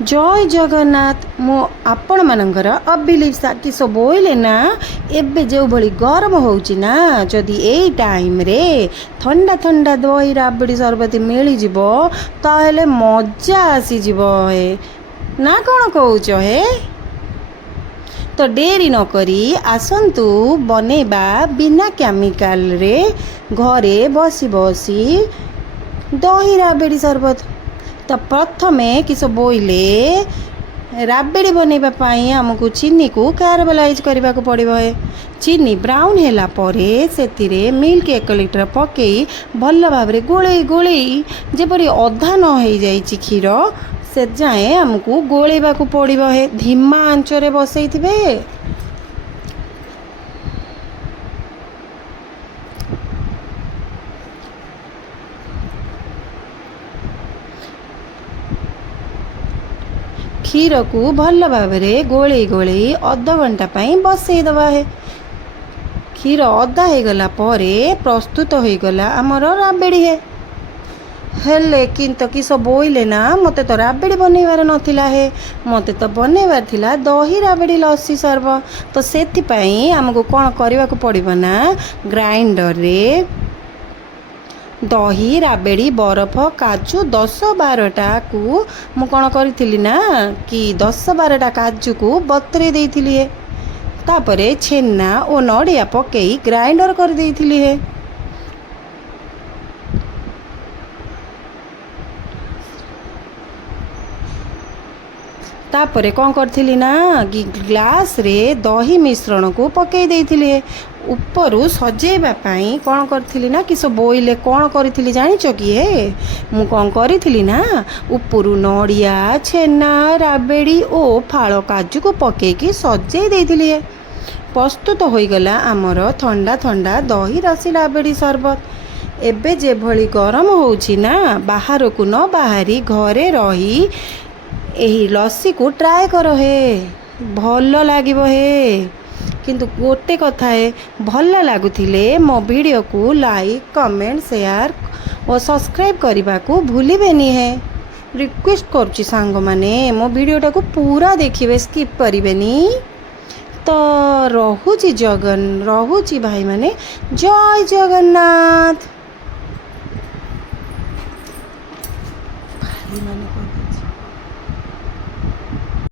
जय जगन्नाथ मो आपण मानकर अभिलिप्सा किस बोइले ना एबे जो भली गरम होउची ना जदि एई टाइम रे ठंडा ठंडा दही राबड़ी सरबत मिली जिवो ताहेले मजा आसी जिवो हे ना कौन कहूच हे। तो डेरी न करी आसंतु बनेबा बिना केमिकल रे घरे बसी बसी दही राबड़ी सरबत। तो प्रथमे किस बोइले राबड़ी बनैबा पाई हमकु चीनी को कैरामेलाइज करबा को पड़िबो है। चीनी ब्राउन हैला परे सेतिरे मिल्क 1 लिटर पकई भल भाबरे गोळेई गोळेई जेपरि अधा न होई जाईची क्षीर से जाए हमकु गोळेबा को पड़िबो है। धीमा आंच रे बसैथिबे। क्षीर को भल भाव गोले गोले अध घंटा बसई दबा है। क्षीर अदा हो गला परे प्रस्तुत हो गला आमर राबड़ी है। हेले किंतु किस बोइले ना मते तो राबड़ी बनैबार नथिला है मते तो बनैबार थिला दही राबड़ी लस्सी सर्व। तो सेथिपाई हमको कौन करबा को पड़िबो ना ग्राइंडर रे दही राबड़ी बरफ काजू 10-12टा को मु कौन करी ना कि 10-12टा काजू को बतरे देइथिली है। तापरे छेना और नड़िया पकई ग्राइंडर कर देइथिली है। तापरे कौन करथिली ना कि ग्लास रे दही मिश्रण को पकई देइथिली है। उपरु सजेबा पाई कौन करथिली ना किस बोइले कौन करथिली जानिच कि हे मु कौन करथिली ना उपरु नड़िया छेना राबड़ी और फाड़ काजू को पकेकी सजे देइथिली है। प्रस्तुत हो गला आमर ठंडा ठंडा दही रसी राबड़ी सरबत। एबे जे भली गरम होउची ना बाहर को न बाहरी घरे रही एही लस्सी को ट्राए करो हे भल लागिबो हे। किंतु गोटे कथा है भल लगुथिले मो वीडियो को लाइक कमेंट शेयर और सब्सक्राइब करने को भूलिबेनी है। रिक्वेस्ट करुच्ची सांग माने मो वीडियोटा को पूरा देखिए स्किप करिवेनी। तो रहुची भाई माने जय जगन्नाथ।